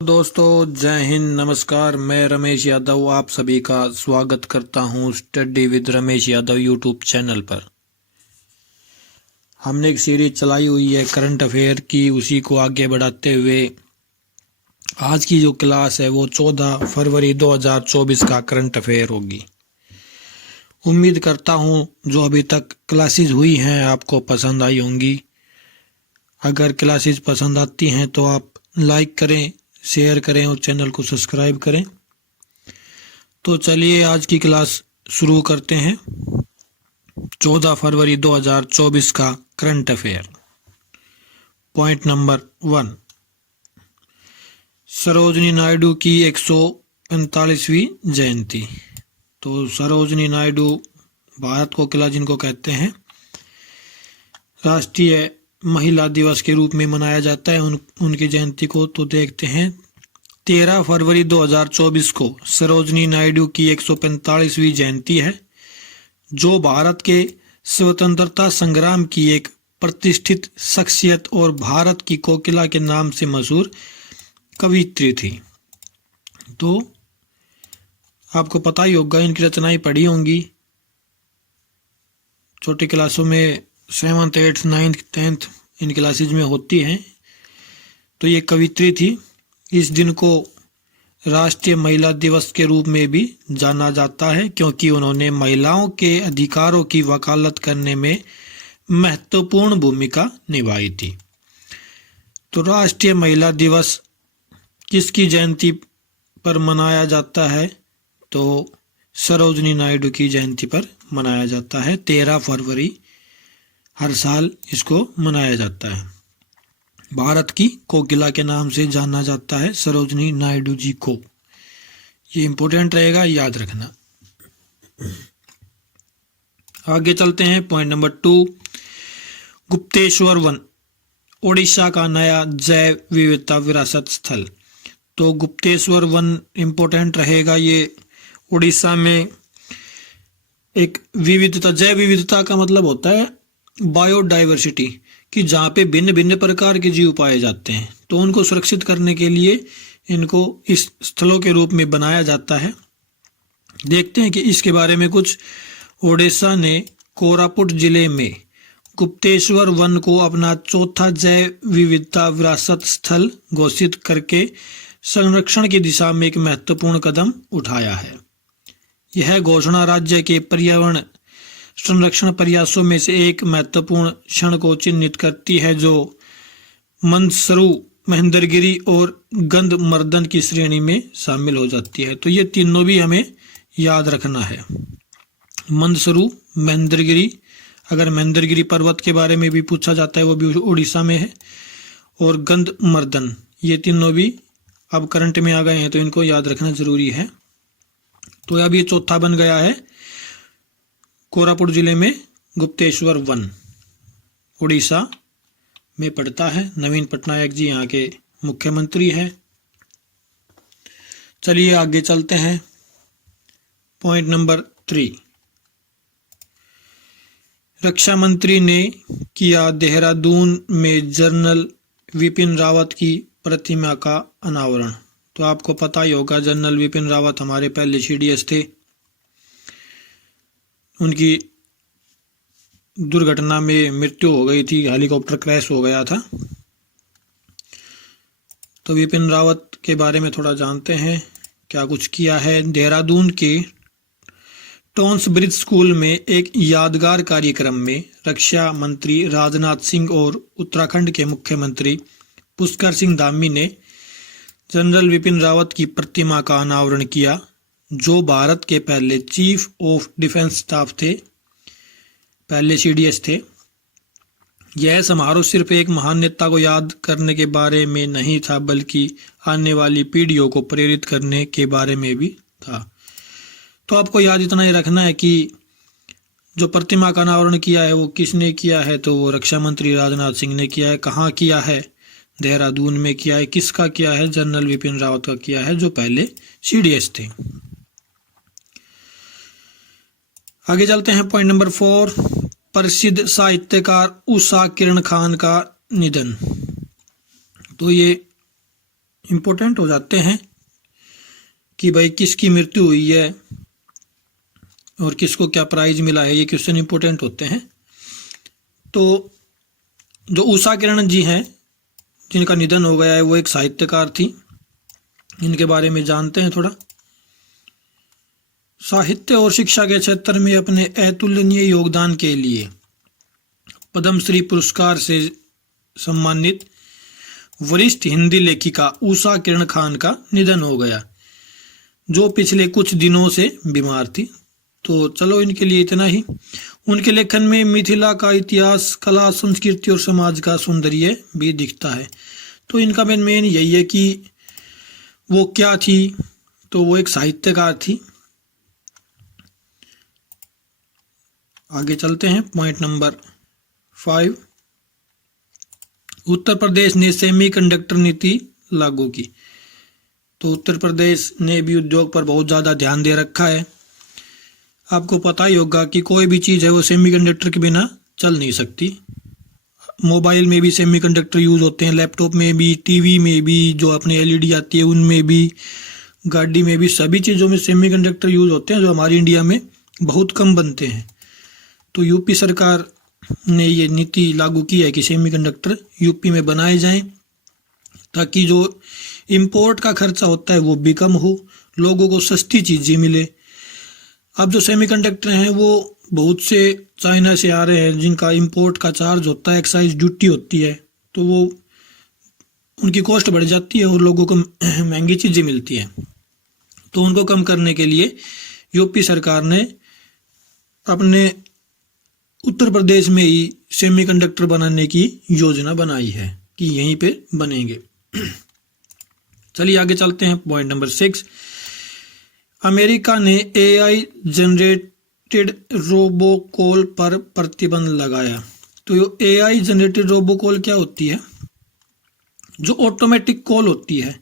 दोस्तों, जय हिंद, नमस्कार। मैं रमेश यादव आप सभी का स्वागत करता हूं study with Ramesh Yadav YouTube channel पर। हमने एक सीरीज चलाई हुई है करंट अफेयर की, उसी को आगे बढ़ाते हुए आज की जो क्लास है वो 14 फरवरी 2024 का करंट अफेयर होगी। उम्मीद करता हूं जो अभी तक क्लासेस हुई हैं आपको पसंद आई होंगी। अगर क्लासेस पसंद आती हैं तो आप लाइक करें, शेयर करें और चैनल को सब्सक्राइब करें। तो चलिए आज की क्लास शुरू करते हैं। 14 फरवरी 2024 का current affair. Point number 1, Sarojini Naidu की 145वीं जयंती। तो सरोजिनी नायडू भारत कोकिला जिनको कहते हैं, राष्ट्रीय महिला दिवस के रूप में मनाया जाता है उनकी जयंती को। तो देखते हैं, 13 फरवरी 2024 को सरोजिनी नायडू की 145वीं जयंती है, जो भारत के स्वतंत्रता संग्राम की एक प्रतिष्ठित शख्सियत और भारत की कोकिला के नाम से मशहूर कवयित्री थी। तो आपको पता ही होगा, इनकी रचनाएं पढ़ी होंगी छोटी क्लासों में, 7th 8th 9th 10th इन क्लासेज में होती हैं। तो ये कवयित्री थी। इस दिन को राष्ट्रीय महिला दिवस के रूप में भी जाना जाता है, क्योंकि उन्होंने महिलाओं के अधिकारों की वकालत करने में महत्वपूर्ण भूमिका निभाई थी। तो राष्ट्रीय महिला दिवस किसकी जयंती पर मनाया जाता है? तो सरोजिनी नायडू की जयंती पर मनाया जाता है। 13 फरवरी हर साल इसको मनाया जाता है। भारत की कोकिला के नाम से जाना जाता है सरोजिनी नायडू जी को। ये इंपॉर्टेंट रहेगा, याद रखना। आगे चलते हैं। Point number 2, Gupteshwar one Odisha का नया जैव विविधता विरासत स्थल। तो गुप्तेश्वर वन इंपॉर्टेंट रहेगा। ये उड़ीसा में एक विविधता, जैव विविधता का मतलब होता है बायोडाइवर्सिटी, कि जहाँ पे भिन्न भिन्न प्रकार के जीव पाए जाते हैं, तो उनको सुरक्षित करने के लिए इनको इस स्थलों के रूप में बनाया जाता है। देखते हैं कि इसके बारे में कुछ। ओडिशा ने कोरापुट जिले में गुप्तेश्वर वन को अपना चौथा जैव विविधता विरासत स्थल घोषित करके संरक्षण की दिशा में एक महत्वपूर्ण कदम उठाया है। यह घोषणा राज्य के पर्यावरण संरक्षण प्रयासों में से एक महत्वपूर्ण क्षण को चिन्हित करती है, जो मंदसरू, महेंद्रगिरी और गंधमर्दन की श्रेणी में शामिल हो जाती है। तो ये तीनों भी हमें याद रखना है। मंदसरू, महेंद्रगिरी, अगर महेंद्रगिरी पर्वत के बारे में भी पूछा जाता है, वो भी उड़ीसा में है, और गंधमर्दन, ये तीनों भी अब करंट में आ गए हैं, तो इनको याद रखना जरूरी है। तो अब ये चौथा बन गया है, कोरापुट जिले में गुप्तेश्वर वन, उड़ीसा में पड़ता है। नवीन पटनायक जी यहाँ के मुख्यमंत्री हैं। चलिए आगे चलते हैं। पॉइंट नंबर 3, रक्षा मंत्री ने किया देहरादून में जनरल विपिन रावत की प्रतिमा का अनावरण। तो आपको पता ही होगा, जनरल विपिन रावत हमारे पहले CDS थे। उनकी दुर्घटना में मृत्यु हो गई थी, हेलीकॉप्टर क्रैश हो गया था। तो विपिन रावत के बारे में थोड़ा जानते हैं, क्या कुछ किया है। देहरादून के टॉन्स ब्रिज स्कूल में एक यादगार कार्यक्रम में रक्षा मंत्री राजनाथ सिंह और उत्तराखंड के मुख्यमंत्री पुष्कर सिंह धामी ने जनरल विपिन रावत की प्रतिमा का अनावरण किया, जो भारत के पहले चीफ ऑफ डिफेंस स्टाफ थे, पहले CDS थे। यह समारोह सिर्फ एक महान नेता को याद करने के बारे में नहीं था, बल्कि आने वाली पीढ़ियों को प्रेरित करने के बारे में भी था। तो आपको याद इतना ही रखना है कि जो प्रतिमा का अनावरण किया है वो किसने किया है, तो वो रक्षा मंत्री राजनाथ सिंह ने किया है। कहाँ किया है? देहरादून में किया है। किसका किया है? जनरल विपिन रावत का किया है, जो पहले CDS थे। आगे चलते हैं। पॉइंट नंबर 4, प्रसिद्ध साहित्यकार उषा किरण खान का निधन। तो ये इम्पोर्टेंट हो जाते हैं कि भाई किसकी मृत्यु हुई है और किसको क्या प्राइज मिला है, ये क्वेश्चन इम्पोर्टेंट होते हैं। तो जो उषा किरण जी हैं जिनका निधन हो गया है, वो एक साहित्यकार थी। इनके बारे में जानते हैं थोड़ा। साहित्य और शिक्षा के क्षेत्र में अपने अतुलनीय योगदान के लिए पद्मश्री पुरस्कार से सम्मानित वरिष्ठ हिंदी लेखिका उषा किरण खान का निधन हो गया, जो पिछले कुछ दिनों से बीमार थी। तो चलो इनके लिए इतना ही। उनके लेखन में मिथिला का इतिहास, कला, संस्कृति और समाज का सौंदर्य भी दिखता है। तो इनका मेन यही है कि वो क्या थी, तो वो एक साहित्यकार थी। आगे चलते हैं, पॉइंट नंबर 5। उत्तर प्रदेश ने सेमीकंडक्टर नीति लागू की। तो उत्तर प्रदेश ने भी उद्योग पर बहुत ज़्यादा ध्यान दे रखा है। आपको पता ही होगा कि कोई भी चीज़ है वो सेमीकंडक्टर के बिना चल नहीं सकती। मोबाइल में भी सेमीकंडक्टर यूज़ होते हैं, लैपटॉप में भी, टीवी में भी, जो अपने एलईडी आती है उनमें भी, गाड़ी में भी, सभी चीज़ों में सेमीकंडक्टर यूज़ होते हैं, जो हमारी इंडिया में बहुत कम बनते हैं। तो यूपी सरकार ने ये नीति लागू की है कि सेमीकंडक्टर यूपी में बनाए जाएं, ताकि जो इंपोर्ट का खर्चा होता है वो भी कम हो, लोगों को सस्ती चीज़ें मिले। अब जो सेमीकंडक्टर हैं वो बहुत से चाइना से आ रहे हैं, जिनका इंपोर्ट का चार्ज होता है, एक्साइज ड्यूटी होती है, तो वो उनकी कॉस्ट बढ़ जाती है और लोगों को महंगी चीज़ें मिलती हैं। तो उनको कम करने के लिए यूपी सरकार ने अपने उत्तर प्रदेश में ही सेमीकंडक्टर बनाने की योजना बनाई है कि यहीं पे बनेंगे। चलिए आगे चलते हैं, पॉइंट नंबर 6। अमेरिका ने एआई जनरेटेड रोबोकॉल पर प्रतिबंध लगाया। तो एआई जनरेटेड रोबोकॉल क्या होती है? जो ऑटोमेटिक कॉल होती है,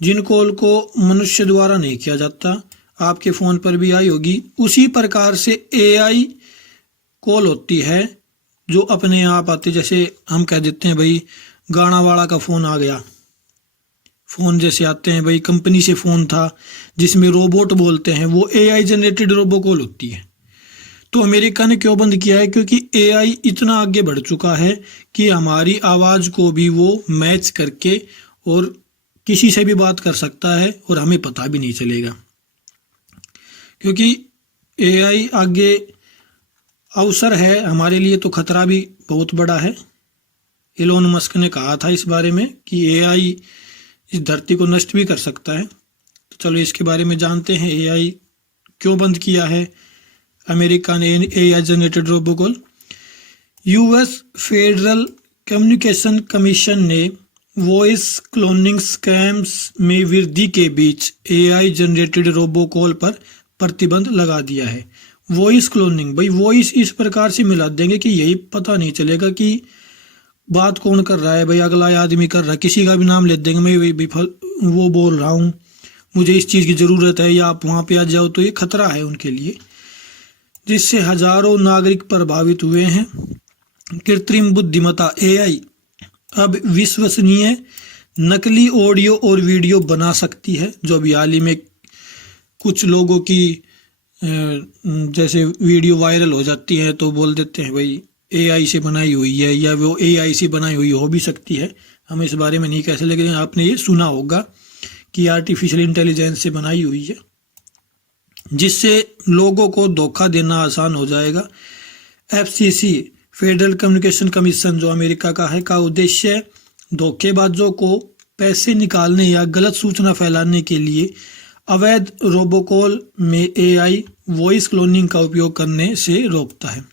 जिन कॉल को मनुष्य द्वारा नहीं किया जाता, आपके फ़ोन पर भी आई होगी, उसी प्रकार से एआई कॉल होती है जो अपने आप आती। जैसे हम कह देते हैं भाई गाना वाला का फ़ोन आ गया, फ़ोन जैसे आते हैं भाई, कंपनी से फ़ोन था जिसमें रोबोट बोलते हैं, वो एआई जनरेटेड रोबो कॉल होती है। तो अमेरिका ने क्यों बंद किया है? क्योंकि एआई इतना आगे बढ़ चुका है कि हमारी आवाज़ को भी वो मैच करके और किसी से भी बात कर सकता है और हमें पता भी नहीं चलेगा। क्योंकि एआई आगे अवसर है हमारे लिए, तो खतरा भी बहुत बड़ा है। एलोन मस्क ने कहा था इस बारे में कि एआई इस धरती को नष्ट भी कर सकता है। तो चलो इसके बारे में जानते हैं, एआई क्यों बंद किया है अमेरिका ने AI generated robocall. US federal communication commission ने वॉइस क्लोनिंग स्कैम्स में वृद्धि के बीच एआई जनरेटेड रोबोकॉल पर प्रतिबंध लगा दिया है। वॉइस क्लोनिंग, भाई वॉइस इस प्रकार से मिला देंगे कि यही पता नहीं चलेगा कि बात कौन कर रहा है, भाई अगला आदमी कर रहा है, किसी का भी नाम ले देंगे, मैं वो बोल रहा हूँ, मुझे इस चीज़ की ज़रूरत है, या आप वहाँ पे आ जाओ। तो ये खतरा है उनके लिए, जिससे हजारों नागरिक प्रभावित हुए हैं। कृत्रिम बुद्धिमत्ता एआई अब विश्वसनीय नकली ऑडियो और वीडियो बना सकती है, जो अभी हाल ही में कुछ लोगों की जैसे वीडियो वायरल हो जाती है तो बोल देते हैं भाई एआई से बनाई हुई है, या वो एआई से बनाई हुई हो भी सकती है। हम इस बारे में नहीं कह सकते, लेकिन आपने ये सुना होगा कि आर्टिफिशियल इंटेलिजेंस से बनाई हुई है, जिससे लोगों को धोखा देना आसान हो जाएगा। एफसीसी फेडरल कम्युनिकेशन कमीशन जो अमेरिका का है, का उद्देश्य धोखेबाजों को पैसे निकालने या गलत सूचना फैलाने के लिए अवैध रोबोकॉल में एआई वॉइस क्लोनिंग का उपयोग करने से रोकता है।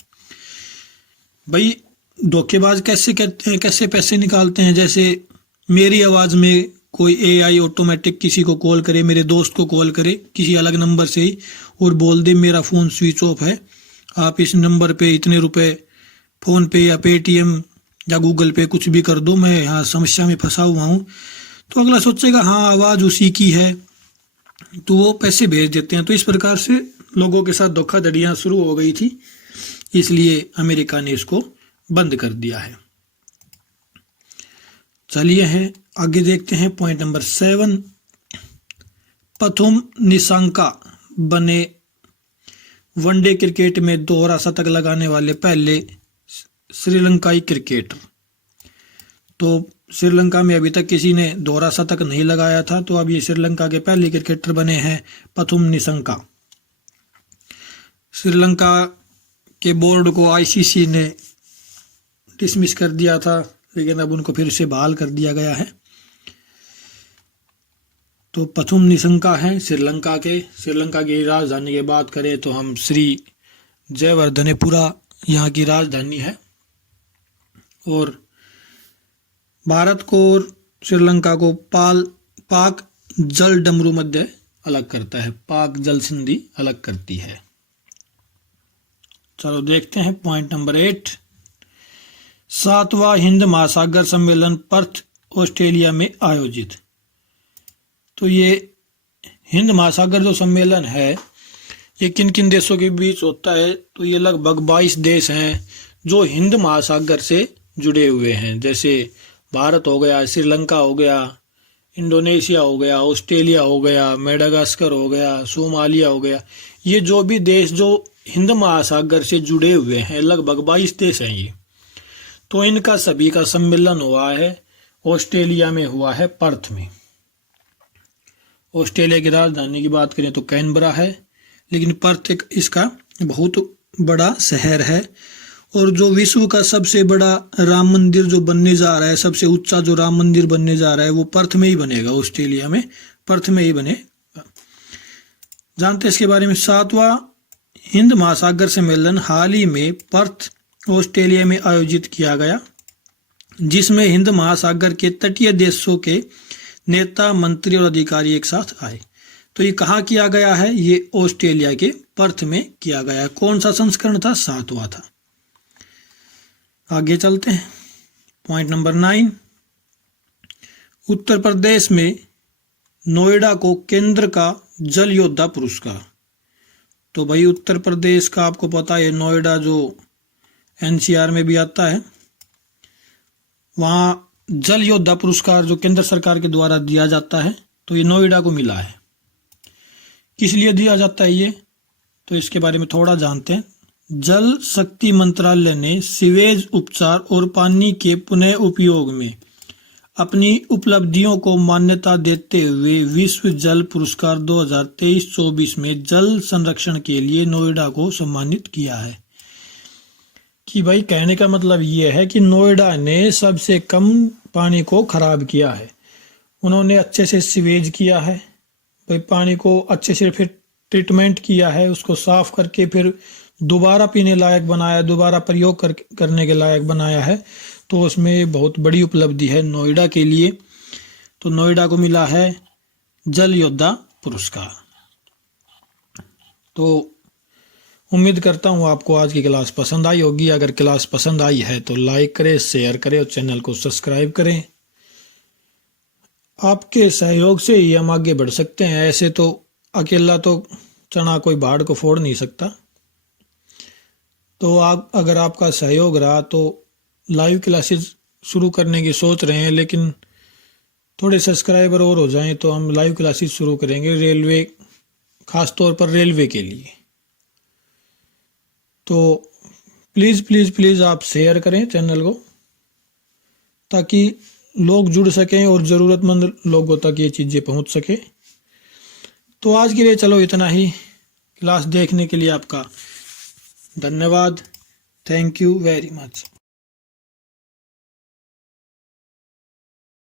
भाई धोखेबाज कैसे कहते हैं, कैसे पैसे निकालते हैं? जैसे मेरी आवाज़ में कोई एआई ऑटोमेटिक किसी को कॉल करे, मेरे दोस्त को कॉल करे किसी अलग नंबर से ही, और बोल दे मेरा फ़ोन स्विच ऑफ है, आप इस नंबर पे इतने रुपए फ़ोन पे या पेटीएम या गूगल पे कुछ भी कर दो, मैं यहाँ समस्या में फंसा हुआ हूँ। तो अगला सोचेगा हाँ आवाज़ उसी की है, तो वो पैसे भेज देते हैं। तो इस प्रकार से लोगों के साथ धोखाधड़ियाँ शुरू हो गई थी, इसलिए अमेरिका ने इसको बंद कर दिया है। चलिए है आगे देखते हैं पॉइंट नंबर 7। पथुम निशंका बने वनडे क्रिकेट में दोहरा शतक लगाने वाले पहले श्रीलंकाई क्रिकेटर। तो श्रीलंका में अभी तक किसी ने दोहरा शतक नहीं लगाया था, तो अब ये श्रीलंका के पहले क्रिकेटर बने हैं पथुम निशंका। श्रीलंका के बोर्ड को आईसीसी ने डिसमिस कर दिया था, लेकिन अब उनको फिर से बहाल कर दिया गया है। तो पथुम निशंका हैं श्रीलंका की राजधानी की बात करें तो हम श्री जयवर्धनेपुरा यहाँ की राजधानी है। और भारत को और श्रीलंका को पाक जल डमरू मध्य अलग करता है, पाक जल संधि अलग करती है। चलो देखते हैं पॉइंट नंबर 8। 7वां हिंद महासागर सम्मेलन पर्थ ऑस्ट्रेलिया में आयोजित। तो ये हिंद महासागर जो सम्मेलन है ये किन किन देशों के बीच होता है, तो ये लगभग 22 देश हैं जो हिंद महासागर से जुड़े हुए हैं। जैसे भारत हो गया, श्रीलंका हो गया, इंडोनेशिया हो गया, ऑस्ट्रेलिया हो गया, मेडागास्कर हो गया, सोमालिया हो गया। ये जो भी देश जो हिंद महासागर से जुड़े हुए हैं, लगभग 22 देश हैं ये। तो इनका सभी का सम्मेलन हुआ है ऑस्ट्रेलिया में, हुआ है पर्थ में। ऑस्ट्रेलिया की राजधानी की बात करें तो कैनबरा है, लेकिन पर्थ एक इसका बहुत बड़ा शहर है। और जो विश्व का सबसे बड़ा राम मंदिर जो बनने जा रहा है, सबसे ऊंचा जो राम मंदिर बनने जा रहा है, वो पर्थ में ही बनेगा, ऑस्ट्रेलिया में पर्थ में ही बनेगा। जानते हैं इसके बारे में। 7वां हिंद महासागर सम्मेलन हाल ही में पर्थ ऑस्ट्रेलिया में आयोजित किया गया, जिसमें हिंद महासागर के तटीय देशों के नेता, मंत्री और अधिकारी एक साथ आए। तो ये कहाँ किया गया है? ये ऑस्ट्रेलिया के पर्थ में किया गया। कौन सा संस्करण था? 7वां था। आगे चलते हैं पॉइंट नंबर 9। उत्तर प्रदेश में नोएडा को केंद्र का जल योद्धा पुरस्कार। तो भाई उत्तर प्रदेश का आपको पता है, नोएडा जो एनसीआर में भी आता है, वहाँ जल योद्धा पुरस्कार जो केंद्र सरकार के द्वारा दिया जाता है, तो ये नोएडा को मिला है। किस लिए दिया जाता है ये, तो इसके बारे में थोड़ा जानते हैं। जल शक्ति मंत्रालय ने सीवेज उपचार और पानी के पुनः उपयोग में अपनी उपलब्धियों को मान्यता देते हुए विश्व जल पुरस्कार 2023-24 में जल संरक्षण के लिए नोएडा को सम्मानित किया है। कि भाई कहने का मतलब ये है कि नोएडा ने सबसे कम पानी को खराब किया है। उन्होंने अच्छे से सीवेज किया है, भाई पानी को अच्छे से फिर ट्रीटमेंट किया है, उसको साफ करके फिर दोबारा पीने लायक बनाया, दोबारा प्रयोग करने के लायक बनाया है। तो उसमें बहुत बड़ी उपलब्धि है नोएडा के लिए। तो नोएडा को मिला है जल योद्धा पुरस्कार। तो उम्मीद करता हूँ आपको आज की क्लास पसंद आई होगी। अगर क्लास पसंद आई है तो लाइक करें, शेयर करें और चैनल को सब्सक्राइब करें। आपके सहयोग से ही हम आगे बढ़ सकते हैं। ऐसे तो अकेला तो चना कोई बाढ़ को फोड़ नहीं सकता। तो आप अगर आपका सहयोग रहा तो लाइव क्लासेस शुरू करने की सोच रहे हैं, लेकिन थोड़े सब्सक्राइबर और हो जाएं तो हम लाइव क्लासेस शुरू करेंगे रेलवे, खास तौर पर रेलवे के लिए। तो प्लीज़ प्लीज़ प्लीज़ आप शेयर करें चैनल को, ताकि लोग जुड़ सकें और ज़रूरतमंद लोगों तक ये चीज़ें पहुंच सके। तो आज के लिए चलो इतना ही। क्लास देखने के लिए आपका धन्यवाद। Thank you very much.